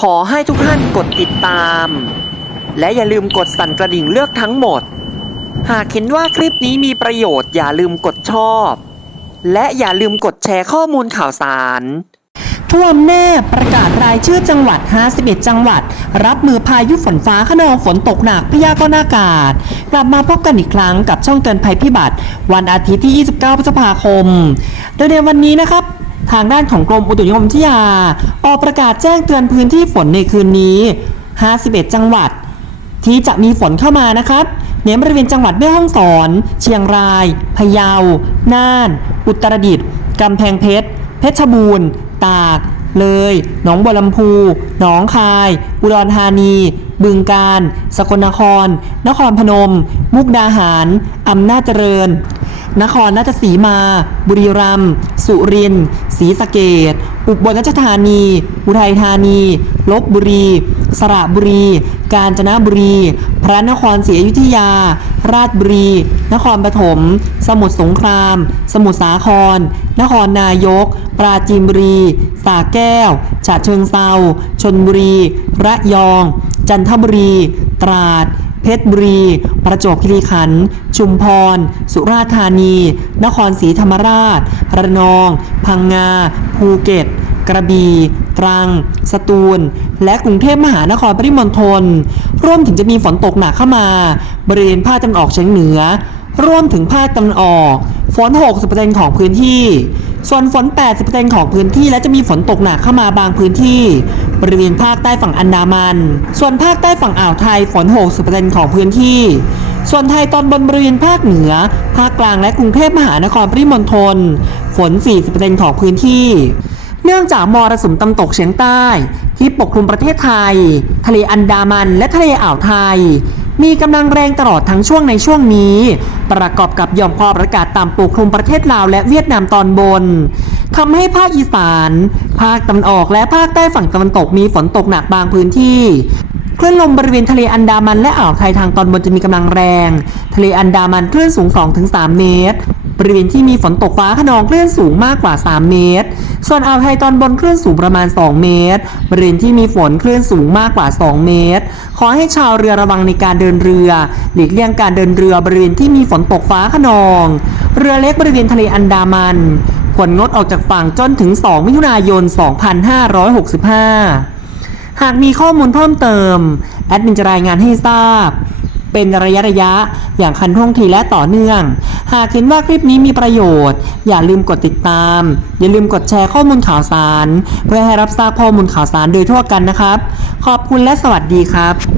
ขอให้ทุกท่านกดติดตาม และอย่าลืมกดสั่นกระดิ่งเลือกทั้งหมด หากเห็นว่าคลิปนี้มีประโยชน์อย่าลืมกดชอบ และอย่าลืมกดแชร์ข้อมูลข่าวสารท่วมแน่ประกาศรายชื่อจังหวัด 51 จังหวัด รับมือพายุฝนฟ้าขนองฝนตกหนักพยากรณ์อากาศ กลับมาพบกันอีกครั้งกับช่องเตือนภัยพิบัติ วันอาทิตย์ที่ 29 พฤษภาคม โดยในวันนี้นะครับ ทางด้านของกรมอุตุนิยมวิทยา ออกประกาศแจ้งเตือนพื้นที่ฝนในคืนนี้ 51 จังหวัด ที่จะมีฝนเข้ามานะครับเน้นบริเวณจังหวัดแม่ฮ่องสอน เชียงราย พะเยา น่าน อุตรดิตถ์กำแพงเพชร เพชรบูรณ์ ตาก เลย หนองบัวลำพู หนองคาย อุดรธานี บึงกาฬ สกลนคร นครพนม มุกดาหาร อำนาจเจริญ นครราชสีมา บุรีรัมย์สุรินทร์ศรีสะเกดอุบลราชธานี อุทัยธานีลบบุรี สระบุรี กาญจนบุรี พระนครศรีอยุธยา ราชบุรี นครปฐม สมุทรสงคราม สมุทรสาคร นครนายก ปราจีนบุรีสระแก้ว ฉะเชิงเซาชนบุรี ระยอง จันทบุรี ตราด ชรบุรี ประจวบคีรีขันธ์ ชุมพร สุราษฎร์ธานี นครศรีธรรมราช ระนอง พังงา ภูเก็ต กระบี่ ตรัง สตูล และกรุงเทพมหานครปริมณฑล ร่วมถึงจะมีฝนตกหนักเข้ามา บริเวณภาคตะวันออกเฉียงเหนือ ร่วมถึงภาคตะวันออก ฝน 60%ของพื้นที่ ส่วนฝน 80%ของพื้นที่และจะมีฝนตกหนักเข้ามาบางพื้นที่ บริเวณภาคใต้ฝั่งอันดามัน ส่วนภาคใต้ฝั่งอ่าวไทยฝน60%ของพื้นที่ ส่วนไทยตอนบนบริเวณภาคเหนือ ภาคกลางและกรุงเทพมหานครปริมณฑลฝน 40%ของพื้นที่เนื่องจากมรสุมตะวันตกเฉียงใต้ ที่ปกคลุมประเทศไทย ทะเลอันดามันและทะเลอ่าวไทย มีกำลังแรงตลอดทั้งช่วงในช่วงนี้ ประกอบกับหย่อมความกดอากาศต่ำปกคลุมประเทศลาวและเวียดนามตอนบน ทำให้ภาคอีสาน ภาคตะวันออกและภาคใต้ฝั่งตะวันตกมีฝนตกหนักบางพื้นที่คลื่นลมบริเวณทะเลอันดามันและอ่าวไทยทางตอนบนจะมีกำลังแรง ทะเลอันดามันคลื่นสูง 2-3 เมตร บริเวณที่มีฝนตกฟ้าขนองคลื่นสูงมากกว่า 3 เมตร ส่วนอ่าวไทยตอนบนคลื่นสูงประมาณ 2 เมตร บริเวณที่มีฝนคลื่นสูงมากกว่า 2 เมตร ขอให้ชาวเรือระวังในการเดินเรือ หลีกเลี่ยงการเดินเรือบริเวณที่มีฝนตกฟ้าขนอง เรือเล็กบริเวณทะเลอันดามัน ควรงดออกจากฝั่งจนถึง 2 มิถุนายน 2565 หากมีข้อมูลเพิ่มเติม แอดมินจะรายงานให้ทราบ เป็นระยะระยะ อย่างคันท่วงทีและต่อเนื่อง หากเห็นว่าคลิปนี้มีประโยชน์ อย่าลืมกดติดตาม อย่าลืมกดแชร์ข้อมูลข่าวสาร เพื่อให้รับทราบข้อมูลข่าวสารโดยทั่วกันนะครับ ขอบคุณและสวัสดีครับ